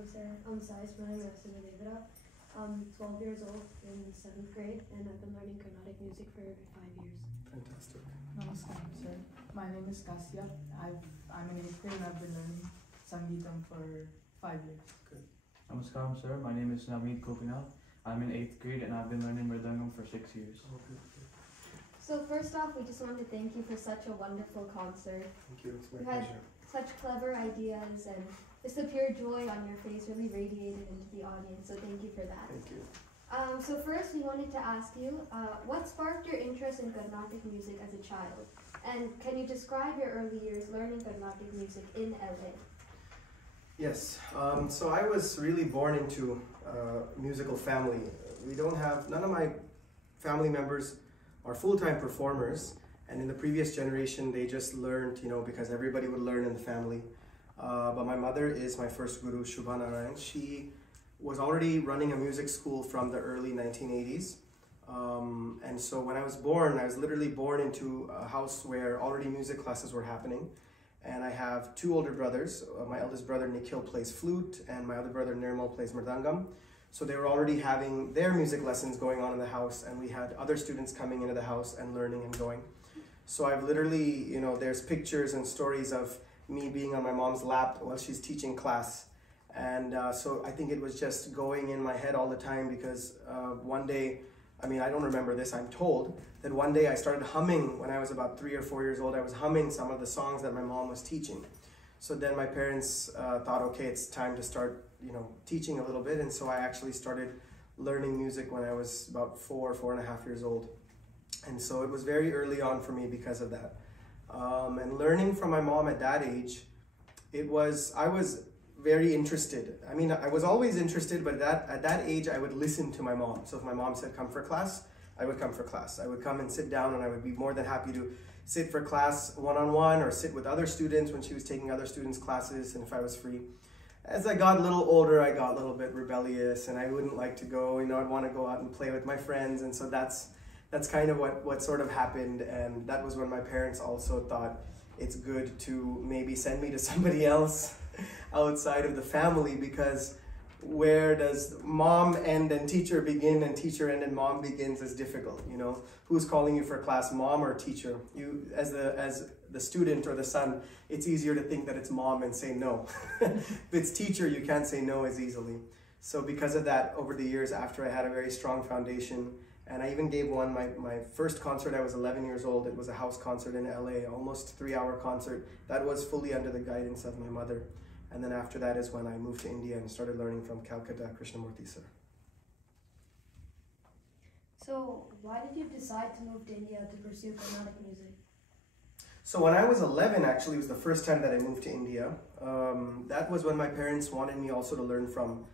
I'm Sai Smanang. I'm 12 years old in 7th grade, and I've been learning Carnatic music for 5 years. Fantastic. Namaskaram, sir. My name is Kasya. I'm in 8th grade and I've been learning Sangeetha for 5 years. Good. Namaskaram, sir. My name is Navneet Gopinath. I'm in 8th grade and I've been learning Mridangam for 6 years. So first off, we just want to thank you for such a wonderful concert. Thank you. It's my You pleasure. had such clever ideas, and just the pure joy on your face really radiated into the audience, so thank you for that. Thank you. So first, we wanted to ask you, what sparked your interest in Carnatic music as a child? And can you describe your early years learning Carnatic music in LA? Yes. So I was really born into a musical family. None of my family members are full-time performers, and in the previous generation they just learned, because everybody would learn in the family. But my mother is my first guru, Sruti Narayan. She was already running a music school from the early 1980s. And so when I was born, I was literally born into a house where already music classes were happening. And I have two older brothers. My eldest brother Nikhil plays flute, and my other brother Nirmal plays Mridangam. So they were already having their music lessons going on in the house, and we had other students coming into the house and learning and going. So I've literally, there's pictures and stories of me being on my mom's lap while she's teaching class. And so I think it was just going in my head all the time, because one day, I don't remember this, I'm told that one day I started humming when I was about 3 or 4 years old. I was humming some of the songs that my mom was teaching. So then my parents thought, okay, it's time to start, teaching a little bit. And so I actually started learning music when I was about 4.5 years old. And so it was very early on for me because of that. And learning from my mom at that age, I was very interested. I was always interested, but at that age, I would listen to my mom. So if my mom said, come for class, I would come for class. I would come and sit down, and I would be more than happy to sit for class one-on-one or sit with other students when she was taking other students' classes, and if I was free. As I got a little older, I got a little bit rebellious, and I wouldn't like to go, I'd want to go out and play with my friends, and so that's kind of what sort of happened. And that was when my parents also thought it's good to maybe send me to somebody else outside of the family, because where does mom end and teacher begin, and teacher end and mom begins is difficult. Who's calling you for class, mom or teacher? You, as the student or the son, it's easier to think that it's mom and say no. If it's teacher, you can't say no as easily. So because of that, over the years, after I had a very strong foundation, and I even gave my first concert, I was 11 years old. It was a house concert in LA, almost 3-hour concert. That was fully under the guidance of my mother. And then after that is when I moved to India and started learning from Calcutta, Krishnamurti sir. So why did you decide to move to India to pursue Carnatic music? So when I was 11, actually, it was the first time that I moved to India. That was when my parents wanted me also to learn from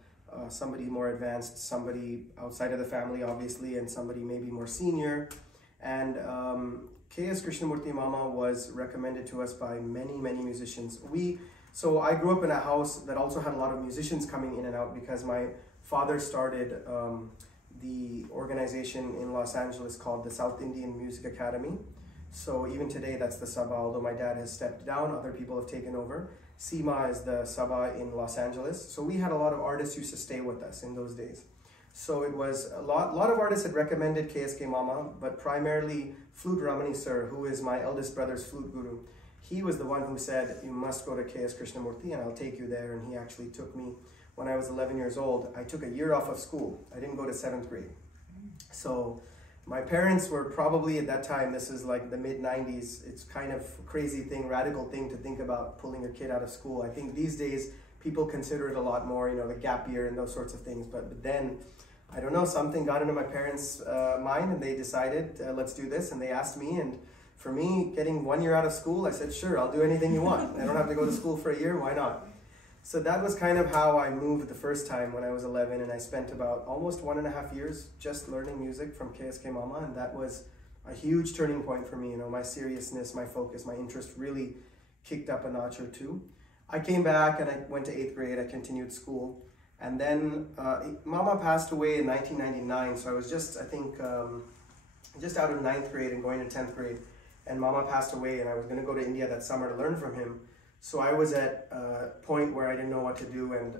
somebody more advanced, somebody outside of the family, obviously, and somebody maybe more senior. And K.S. Krishnamurti Mama was recommended to us by many, many musicians. So I grew up in a house that also had a lot of musicians coming in and out, because my father started the organization in Los Angeles called the South Indian Music Academy. So even today, that's the Sabha, although my dad has stepped down, other people have taken over. SEMA is the Sabha in Los Angeles. So we had a lot of artists who used to stay with us in those days. So it was a lot of artists had recommended KSK Mama, but primarily Flute Ramani sir, who is my eldest brother's flute guru. He was the one who said, you must go to K.S. Krishnamurti and I'll take you there. And he actually took me when I was 11 years old. I took a year off of school. I didn't go to 7th grade. So my parents were probably at that time, this is like the mid-90s, it's kind of a crazy thing, radical thing to think about pulling a kid out of school. I think these days people consider it a lot more, the gap year and those sorts of things. But then, I don't know, something got into my parents' mind, and they decided, let's do this. And they asked me, and for me, getting 1 year out of school, I said, sure, I'll do anything you want. I don't have to go to school for a year, why not? So that was kind of how I moved the first time when I was 11, and I spent about almost 1.5 years just learning music from KSK Mama, and that was a huge turning point for me. My seriousness, my focus, my interest really kicked up a notch or two. I came back and I went to 8th grade, I continued school, and then Mama passed away in 1999, so I was just, I think, just out of 9th grade and going to 10th grade. And Mama passed away, and I was going to go to India that summer to learn from him. So I was at a point where I didn't know what to do, and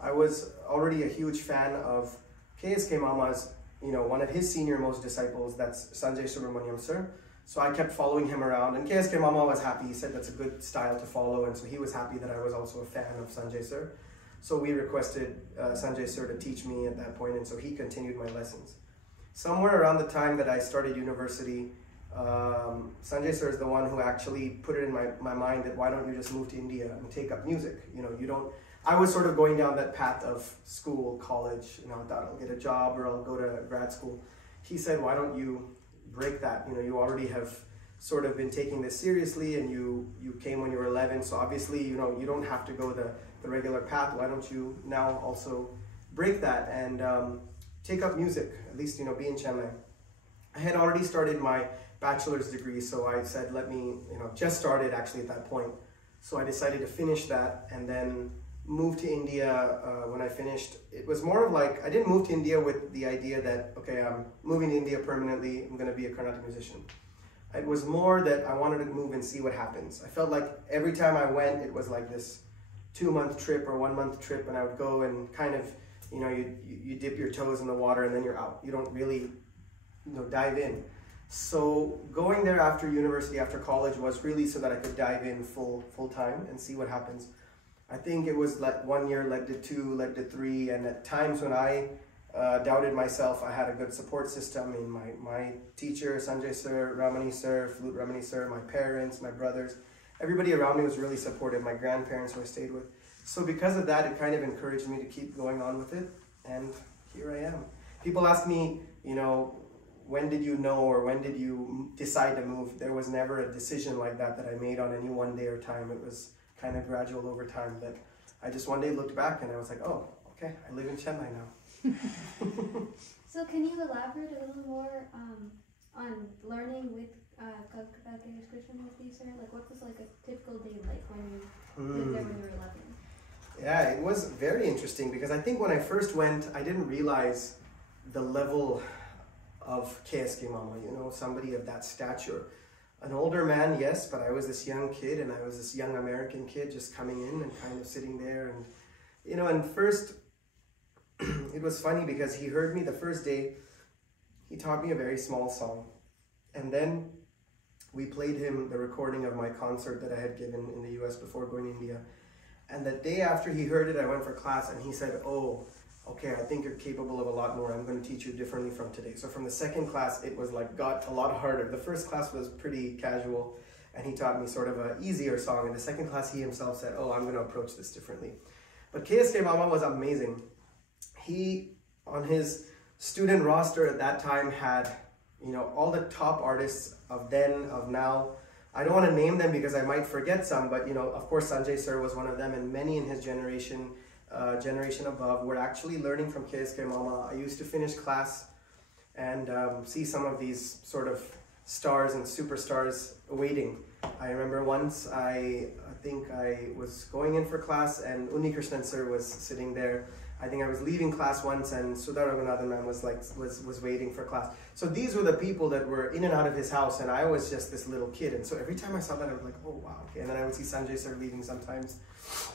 I was already a huge fan of KSK Mama's, one of his senior most disciples, that's Sanjay Subramaniam sir. So I kept following him around, and KSK Mama was happy. He said that's a good style to follow, and so he was happy that I was also a fan of Sanjay sir. So we requested Sanjay sir to teach me at that point, and so he continued my lessons. Somewhere around the time that I started university, Sanjay sir is the one who actually put it in my mind that why don't you just move to India and take up music? I was sort of going down that path of school, college, I thought I'll get a job or I'll go to grad school. He said, why don't you break that? You already have sort of been taking this seriously, and you came when you were 11, so obviously, you don't have to go the regular path. Why don't you now also break that and take up music, at least, be in Chennai. I had already started my bachelor's degree, so I said, let me, just started actually at that point. So I decided to finish that and then move to India. When I finished, it was more of like, I didn't move to India with the idea that, okay, I'm moving to India permanently, I'm going to be a Carnatic musician. It was more that I wanted to move and see what happens. I felt like every time I went, it was like this 2-month trip or 1-month trip, and I would go and kind of, you dip your toes in the water and then you're out. You don't really, dive in. So going there after university, after college, was really so that I could dive in full time and see what happens. I think it was like 1 year led to 2, led to 3, and at times when I doubted myself, I had a good support system in my teacher, Sanjay sir, Ramani sir, flute Ramani sir, my parents, my brothers. Everybody around me was really supportive, my grandparents who I stayed with. So because of that, it kind of encouraged me to keep going on with it, and here I am. People ask me, when did you know or when did you decide to move? There was never a decision like that I made on any one day or time. It was kind of gradual over time that I just one day looked back and I was like, oh, okay, I live in Chennai now. So can you elaborate a little more on learning with Gopalakrishnan with you, sir? Like, what was like a typical day like when you lived there when you were 11? Yeah, it was very interesting because I think when I first went, I didn't realize the level of KSK Mama, somebody of that stature. An older man, yes, but I was this young kid, and I was this young American kid just coming in and kind of sitting there. And, and first, it was funny because he heard me the first day. He taught me a very small song. And then we played him the recording of my concert that I had given in the US before going to India. And the day after he heard it, I went for class, and he said, oh, okay, I think you're capable of a lot more. I'm going to teach you differently from today. So from the second class, it was like got a lot harder. The first class was pretty casual, and he taught me sort of an easier song. In the second class, he himself said, oh, I'm going to approach this differently. But KSK Mama was amazing. He, on his student roster at that time, had, all the top artists of then, of now. I don't want to name them because I might forget some, but, of course, Sanjay sir was one of them, and many in his generation above were actually learning from KSK Mama. I used to finish class and see some of these sort of stars and superstars waiting. I remember once I think I was going in for class and Unnikrishnan sir was sitting there. I think I was leaving class once and Sudha Raghunathan ma'am was waiting for class. So these were the people that were in and out of his house, and I was just this little kid. And so every time I saw that, I was like, oh wow, okay. And then I would see Sanjay sir leaving sometimes.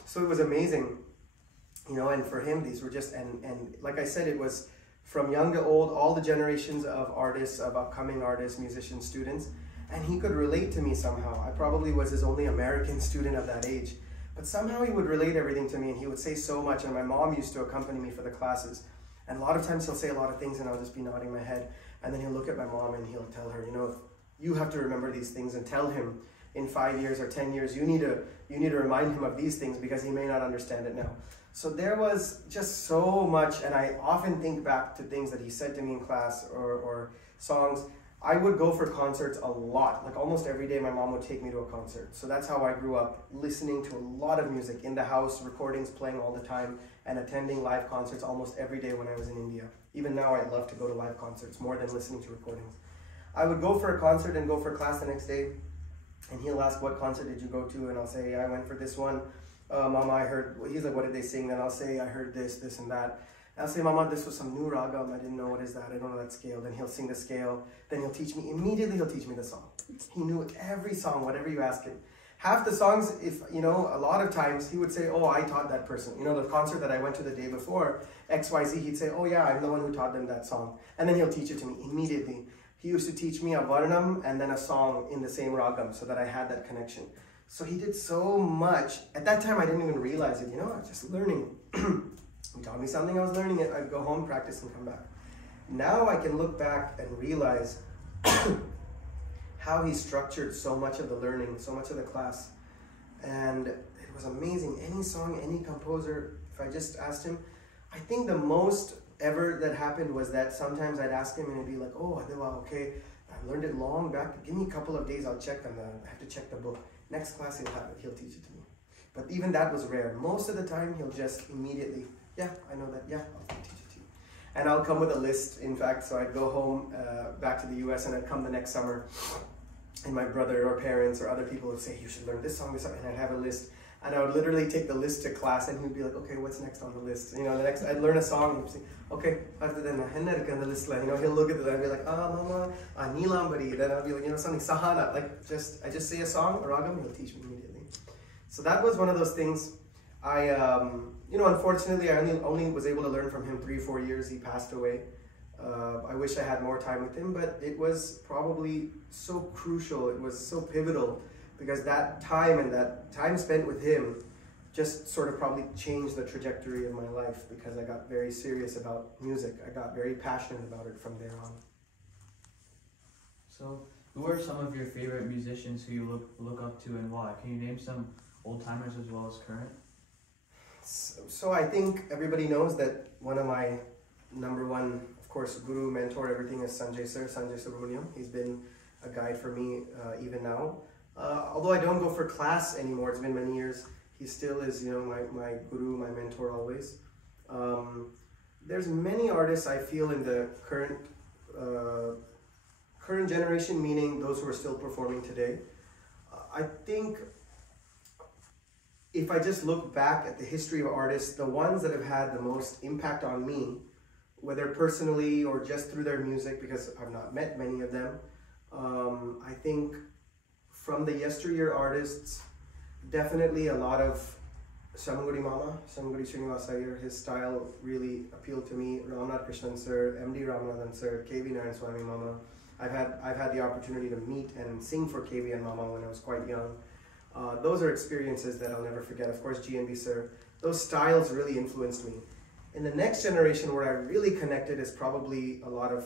So it was amazing. And for him, these were just, and like I said, it was from young to old, all the generations of artists, of upcoming artists, musicians, students, and he could relate to me somehow. I probably was his only American student of that age, but somehow he would relate everything to me, and he would say so much, and my mom used to accompany me for the classes, and a lot of times he'll say a lot of things, and I'll just be nodding my head, and then he'll look at my mom, and he'll tell her, you have to remember these things, and tell him in 5 years or 10 years, you need to remind him of these things, because he may not understand it now. So there was just so much, and I often think back to things that he said to me in class or songs. I would go for concerts a lot, like almost every day my mom would take me to a concert. So that's how I grew up, listening to a lot of music in the house, recordings playing all the time, and attending live concerts almost every day when I was in India. Even now I love to go to live concerts more than listening to recordings. I would go for a concert and go for class the next day, and he'll ask, what concert did you go to? And I'll say, I went for this one. Mama, I heard, he's like, what did they sing? Then I'll say, I heard this, and that. And I'll say, Mama, this was some new ragam. I didn't know what is that. I don't know that scale. Then he'll sing the scale. Then he'll teach me. Immediately, he'll teach me the song. He knew every song, whatever you ask him. half the songs, if you know, a lot of times he would say, oh, I taught that person. You know, the concert that I went to the day before, XYZ, he'd say, oh yeah, I'm the one who taught them that song. And then he'll teach it to me immediately. He used to teach me a varnam and then a song in the same ragam so that I had that connection. So he did so much. At that time, I didn't even realize it. You know, I was just learning. He taught me something, I was learning it. I'd go home, practice, and come back. Now I can look back and realize how he structured so much of the learning, so much of the class. And it was amazing. Any song, any composer, if I just asked him, I think the most ever that happened was that sometimes I'd ask him and he'd be like, oh, Adewa, okay, I learned it long back. Give me a couple of days, I'll check on I have to check the book. Next class he'll have it, he'll teach it to me. But even that was rare. Most of the time he'll just immediately, yeah, I know that, yeah, I'll teach it to you. And I'll come with a list, in fact, so I'd go home back to the US and I'd come the next summer and my brother or parents or other people would say, you should learn this song, and I'd have a list. And I would literally take the list to class and he'd be like, okay, what's next on the list? You know, the next, I'd learn a song and he'd say, okay, after that, on the list, you know, he'll look at it and be like, mama, Nilambari. Then I'll be like, you know, something sahana, like I just say a song, a ragam, he'll teach me immediately. So that was one of those things. You know, unfortunately, I only was able to learn from him 3-4 years. He passed away. I wish I had more time with him, but it was probably so crucial. It was so pivotal because that time and that time spent with him just sort of probably changed the trajectory of my life because I got very serious about music. I got very passionate about it from there on. So, who are some of your favorite musicians who you look up to and why? Can you name some old timers as well as current? So I think everybody knows that one of my number one, of course, guru, mentor, everything is Sanjay Subramaniam. He's been a guide for me even now. Although I don't go for class anymore, it's been many years, he still is, you know, my guru, my mentor always. There's many artists I feel in the current generation, meaning those who are still performing today. I think if I just look back at the history of artists, the ones that have had the most impact on me, whether personally or just through their music, because I've not met many of them, I think from the yesteryear artists, definitely a lot of Samguri Mama, Samguri Srinivas Iyer, his style really appealed to me. Gopalakrishnan sir, MD Ramanathan sir, KV Narayan Mama. I've had the opportunity to meet and sing for KV and Mama when I was quite young. Those are experiences that I'll never forget. Of course, GNB sir, those styles really influenced me. In the next generation, where I really connected is probably a lot of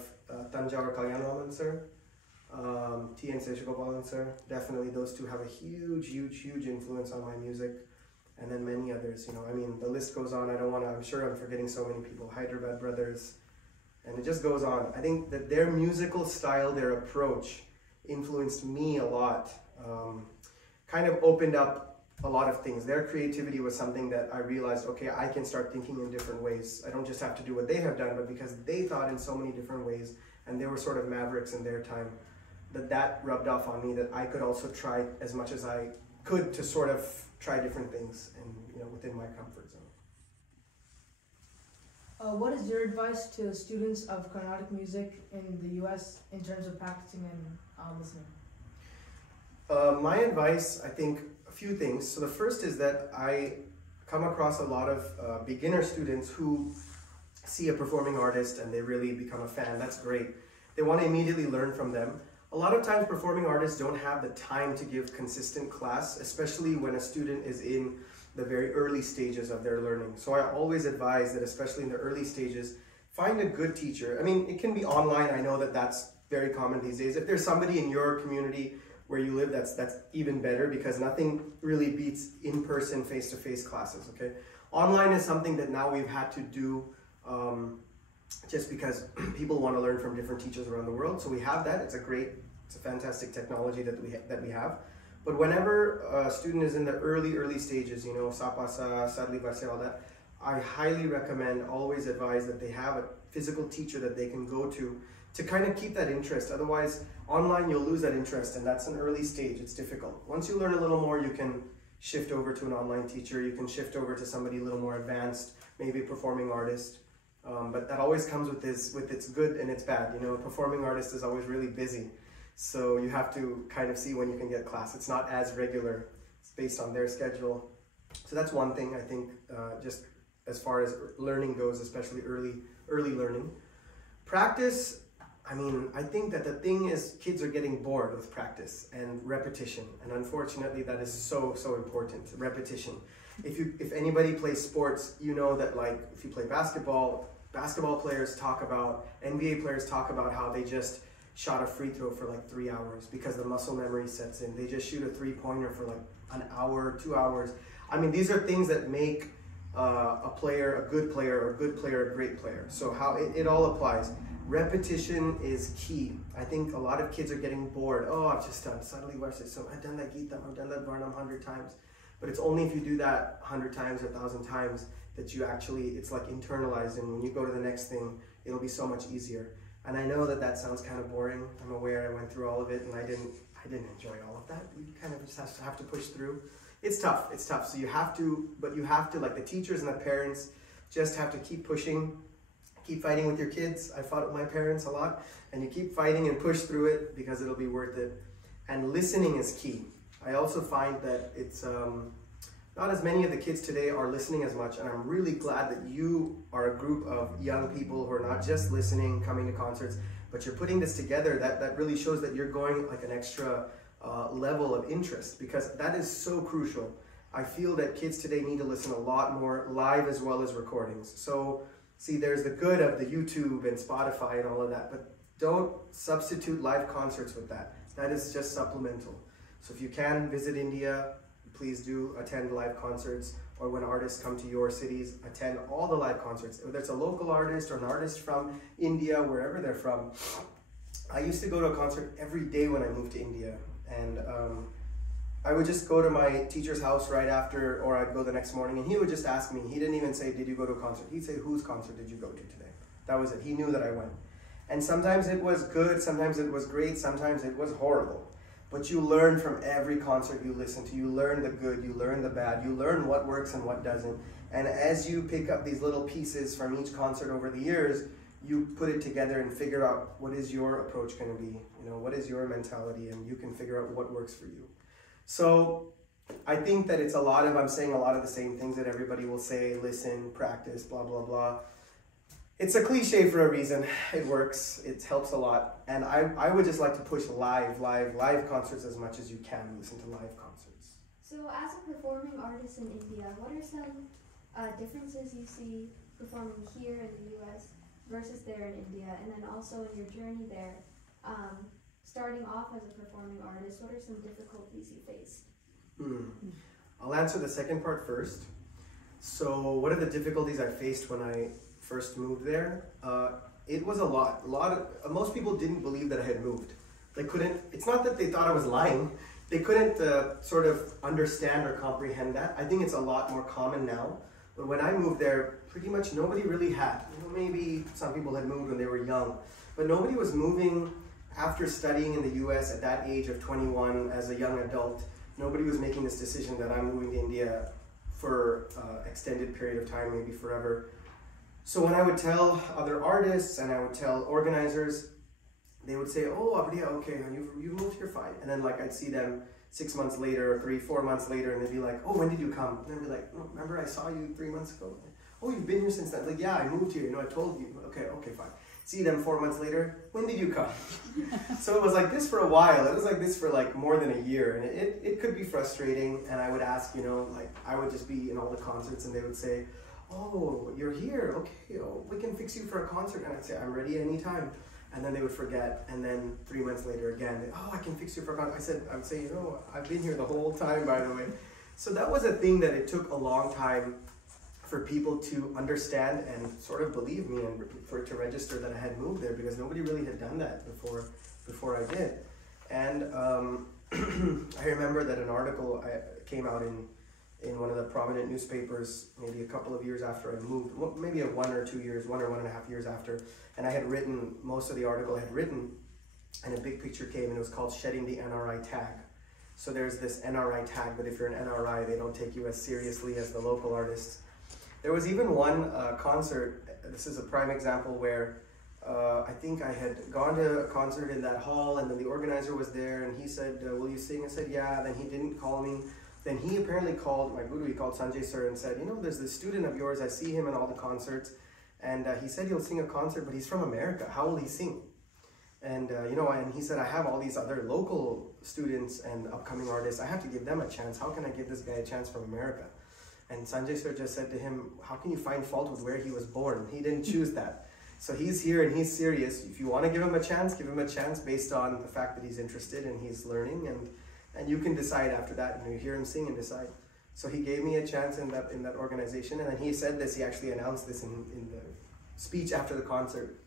Tanjavur Kalyanaraman sir, T.N. Seshagopalan sir. Definitely those two have a huge influence on my music. And then many others, you know, I mean, the list goes on. I'm sure I'm forgetting so many people. Hyderabad Brothers, and it just goes on. I think that their musical style, their approach influenced me a lot. Kind of opened up a lot of things. Their creativity was something that I realized, okay, I can start thinking in different ways. I don't just have to do what they have done, but because they thought in so many different ways, and they were sort of mavericks in their time, that rubbed off on me, that I could also try as much as I could to sort of try different things and, you know, within my comfort zone. What is your advice to students of Carnatic music in the US in terms of practicing and listening? My advice, I think, a few things. So the first is that I come across a lot of beginner students who see a performing artist and they really become a fan. That's great. They want to immediately learn from them. A lot of times performing artists don't have the time to give consistent class, especially when a student is in the very early stages of their learning. So I always advise that, especially in the early stages, find a good teacher. I mean, it can be online. I know that that's very common these days. If there's somebody in your community where you live, that's even better, because nothing really beats in-person, face-to-face classes, okay? Online is something that now we've had to do just because people want to learn from different teachers around the world. So we have that. It's a fantastic technology that we have. But whenever a student is in the early stages, you know, Sapasa, Sadli Varse, all that, I highly recommend, always advise that they have a physical teacher that they can go to kind of keep that interest. Otherwise, online you'll lose that interest, and that's an early stage. It's difficult. Once you learn a little more, you can shift over to an online teacher. You can shift over to somebody a little more advanced, maybe a performing artist. But that always comes with its good and its bad. You know, a performing artist is always really busy. So you have to kind of see when you can get class. It's not as regular based on their schedule. So that's one thing I think, just as far as learning goes, especially early learning. Practice, I mean, I think that the thing is kids are getting bored with practice and repetition. And unfortunately, that is so important, repetition. If anybody plays sports, you know that like if you play basketball players talk about, NBA players talk about how they just shot a free throw for like 3 hours because the muscle memory sets in. They just shoot a 3-pointer for like an hour, 2 hours. I mean, these are things that make a player a good player, or a good player a great player. So how it all applies. Repetition is key. I think a lot of kids are getting bored. Oh, I've just done Sadly Varsit, so I've done that Geetam, I've done that Varnam 100 times. But it's only if you do that 100 times, 1,000 times, that you actually, it's like internalized, and when you go to the next thing, it'll be so much easier. And I know that sounds kind of boring. I'm aware I went through all of it, and I didn't enjoy all of that. You kind of just have to push through. It's tough. So you have to, like the teachers and the parents just have to keep pushing, keep fighting with your kids. I fought with my parents a lot, and you keep fighting and push through it because it'll be worth it. And listening is key. I also find that it's not as many of the kids today are listening as much, and I'm really glad that you are a group of young people who are not just listening, coming to concerts, but you're putting this together. That really shows that you're going like an extra level of interest, because that is so crucial. I feel that kids today need to listen a lot more live as well as recordings. So see, there's the good of the YouTube and Spotify and all of that, but don't substitute live concerts with that. That is just supplemental. So if you can visit India, please do attend live concerts, or when artists come to your cities, attend all the live concerts. Whether it's a local artist or an artist from India, wherever they're from. I used to go to a concert every day when I moved to India, and I would just go to my teacher's house right after, or I'd go the next morning, and he would just ask me. He didn't even say, did you go to a concert? He'd say, whose concert did you go to today? That was it. He knew that I went. And sometimes it was good, sometimes it was great, sometimes it was horrible. But you learn from every concert you listen to. You learn the good, you learn the bad, you learn what works and what doesn't. And as you pick up these little pieces from each concert over the years, you put it together and figure out what is your approach going to be, what is your mentality, and you can figure out what works for you. So I think that it's I'm saying a lot of the same things that everybody will say: listen, practice, blah, blah, blah. It's a cliche for a reason. It works. It helps a lot. And I would just like to push live concerts as much as you can. Listen to live concerts. So as a performing artist in India, what are some differences you see performing here in the US versus there in India? And then also in your journey there, starting off as a performing artist, what are some difficulties you faced? I'll answer the second part first. So what are the difficulties I faced when I first moved there? It was a lot of, most people didn't believe that I had moved. They couldn't, it's not that they thought I was lying, they couldn't sort of understand or comprehend that. I think it's a lot more common now, but when I moved there, pretty much nobody really had. Maybe some people had moved when they were young, but nobody was moving after studying in the US at that age of 21 as a young adult. Nobody was making this decision that I'm moving to India for extended period of time, maybe forever. So when I would tell other artists and I would tell organizers, they would say, oh, Abdiya, okay, you've moved here, fine. And then like I'd see them 6 months later, or 3-4 months later, and they'd be like, oh, when did you come? And I'd be like, oh, remember I saw you 3 months ago? Oh, you've been here since then? Like, yeah, I moved here, I told you. Okay, fine. See them 4 months later, when did you come? So it was like this for a while. It was like this for like more than a year, and it could be frustrating. And I would ask, like I would just be in all the concerts, and they would say, oh, you're here, okay, we can fix you for a concert. And I'd say, I'm ready anytime. And then they would forget, and then 3 months later again, oh, I can fix you for a concert. I would say, I've been here the whole time, by the way. So that was a thing that it took a long time for people to understand and sort of believe me, and for it to register that I had moved there, because nobody really had done that before I did. And I remember that an article came out in one of the prominent newspapers maybe a couple of years after I moved, maybe 1 or 2 years, 1 or 1.5 years after, and I had written, most of the article I had written, and a big picture came, and it was called Shedding the NRI Tag. So there's this NRI tag, but if you're an NRI, they don't take you as seriously as the local artists. There was even one concert, this is a prime example, where I think I had gone to a concert in that hall, and then the organizer was there, and he said, will you sing? I said, yeah. Then he didn't call me then he apparently called my guru, he called Sanjay sir and said, you know, there's this student of yours, I see him in all the concerts, and he said he'll sing a concert, but he's from America, how will he sing? And you know, and he said, I have all these other local students and upcoming artists, I have to give them a chance. How can I give this guy a chance from America? And Sanjay sir just said to him, how can you find fault with where he was born? He didn't choose that. So he's here and he's serious. If you want to give him a chance based on the fact that he's interested and he's learning, and you can decide after that, and you hear him sing and decide. So he gave me a chance in that organization, and then he said this, he actually announced this in the speech after the concert.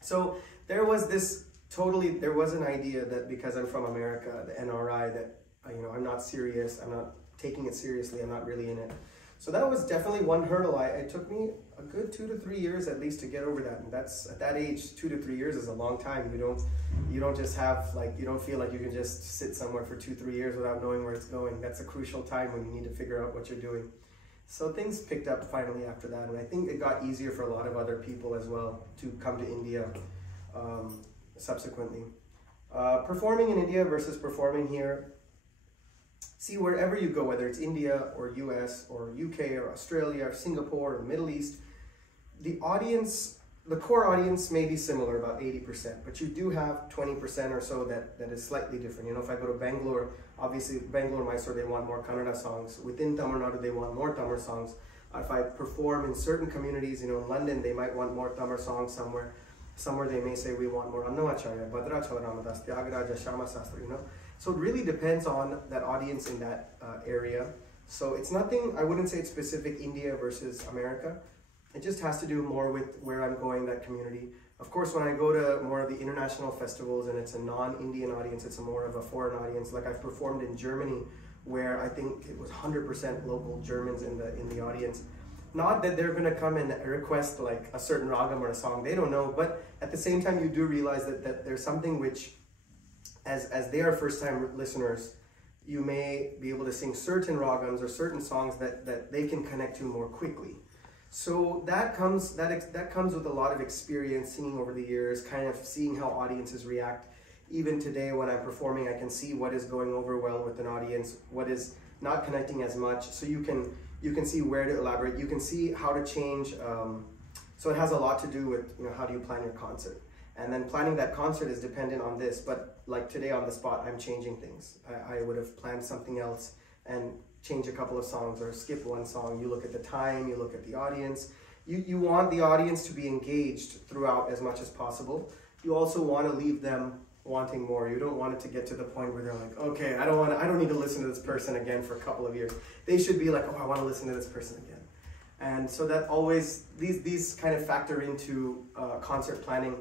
So there was an idea that because I'm from America, the NRI, that you know, I'm not serious, I'm not taking it seriously, I'm not really in it. So that was definitely one hurdle. It took me a good 2 to 3 years at least to get over that. And that's, at that age, 2 to 3 years is a long time. You don't just have, like, you don't feel like you can just sit somewhere for 2 3 years without knowing where it's going. That's a crucial time when you need to figure out what you're doing. So things picked up finally after that, and I think it got easier for a lot of other people as well to come to India subsequently. Performing in India versus performing here. See, wherever you go, whether it's India or US or UK or Australia or Singapore or the Middle East, the audience, the core audience may be similar, about 80%, but you do have 20% or so that is slightly different. You know, if I go to Bangalore, obviously Bangalore, Mysore, they want more Kannada songs. Within Tamil Nadu, they want more Tamil songs. If I perform in certain communities, you know, in London, they might want more Tamil songs somewhere. Somewhere they may say we want more Annamacharya, Bhadrachala Ramadas, Tyagaraja, Shyama Sastra, you know. So it really depends on that audience in that area. So it's nothing, I wouldn't say it's specific India versus America. It just has to do more with where I'm going, that community. Of course, when I go to more of the international festivals and it's a non-Indian audience, it's a more of a foreign audience. Like I've performed in Germany, where I think it was 100% local Germans in the audience. Not that they're going to come and request like a certain ragam or a song, they don't know, but at the same time you do realize that there's something which, as they are first-time listeners, you may be able to sing certain ragams or certain songs that they can connect to more quickly. So that comes with a lot of experience, singing over the years, kind of seeing how audiences react. Even today when I'm performing, I can see what is going over well with an audience, what is not connecting as much. So you can see where to elaborate. You can see how to change. So it has a lot to do with, you know, how do you plan your concert. And then planning that concert is dependent on this, but like today on the spot, I'm changing things. I would have planned something else and change a couple of songs or skip one song. You look at the time, you look at the audience. You want the audience to be engaged throughout as much as possible. You also want to leave them wanting more. You don't want it to get to the point where they're like, okay, I don't need to listen to this person again for a couple of years. They should be like, oh, I want to listen to this person again. And so that always, these kind of factor into concert planning,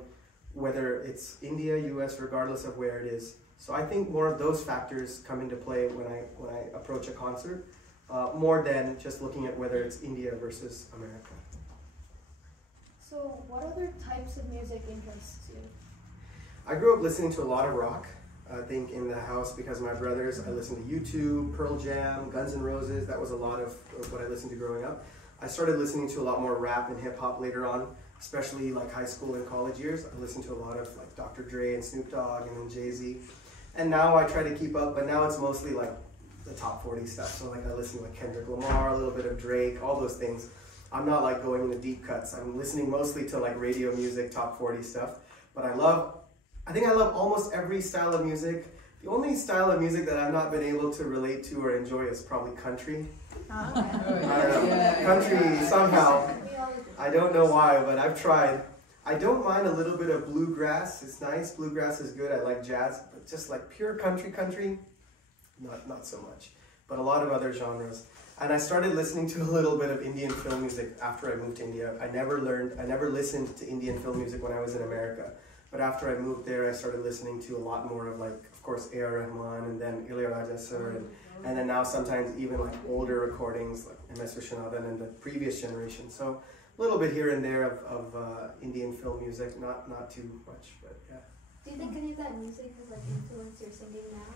whether it's India, US, regardless of where it is. So I think more of those factors come into play when I approach a concert, more than just looking at whether it's India versus America. So what other types of music interests you? I grew up listening to a lot of rock. I think in the house, because of my brothers, I listened to U2, Pearl Jam, Guns N' Roses. That was a lot of what I listened to growing up. I started listening to a lot more rap and hip hop later on, especially like high school and college years. I listened to a lot of like Dr. Dre and Snoop Dogg and then Jay-Z. And now I try to keep up, but now it's mostly like the top 40 stuff. So like I listen to like Kendrick Lamar, a little bit of Drake, all those things. I'm not like going into deep cuts. I'm listening mostly to like radio music, top 40 stuff. But I think I love almost every style of music. The only style of music that I've not been able to relate to or enjoy is probably country. I don't know. Country, somehow. I don't know why, but I've tried. I don't mind a little bit of bluegrass. It's nice. Bluegrass is good. I like jazz, but just like pure country, not so much. But a lot of other genres. And I started listening to a little bit of Indian film music after I moved to India. I never listened to Indian film music when I was in America. But after I moved there, I started listening to a lot more of like, of course, A.R. Rahman and then Ilayaraja sir, and then now sometimes even like older recordings like M.S. Vishwanathan and the previous generation. So a little bit here and there of Indian film music, not too much, but yeah. Do you think any of that music has like influenced your singing now?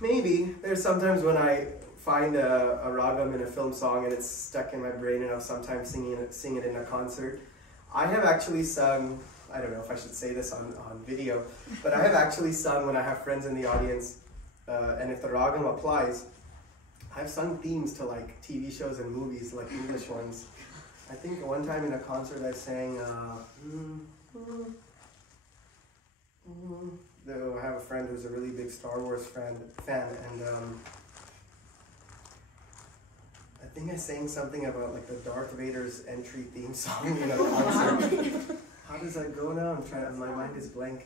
Maybe. There's sometimes when I find a ragam in a film song and it's stuck in my brain and I'll sometimes sing it in a concert. I have actually sung, I don't know if I should say this on video, but I have actually sung when I have friends in the audience, and if the ragam applies, I've sung themes to like TV shows and movies, like English ones. I think one time in a concert I sang, I have a friend who's a really big Star Wars fan, and I think I sang something about like the Darth Vader's entry theme song in a concert. How does that go now? I'm trying. My mind is blanking.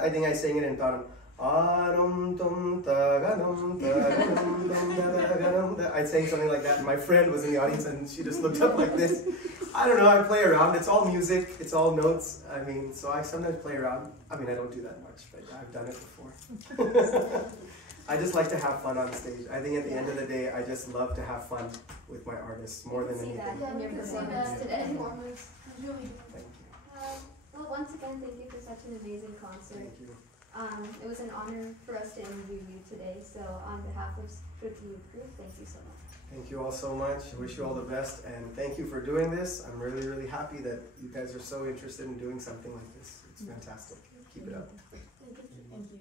I think I sang it in Taram. I'd say something like that. My friend was in the audience and she just looked up like this. I don't know, I play around. It's all music, it's all notes. I mean, so I sometimes play around. I mean, I don't do that much, but I've done it before. I just like to have fun on stage. I think at the end of the day, I just love to have fun with my artists more than anything. Yeah, we can see that today. Thank you. Well, once again, thank you for such an amazing concert. Thank you. It was an honor for us to interview you today. So on behalf of Sruti Youth Group, thank you so much. Thank you all so much. I wish you all the best, and thank you for doing this. I'm really, really happy that you guys are so interested in doing something like this. It's fantastic. Keep it up. Thank you.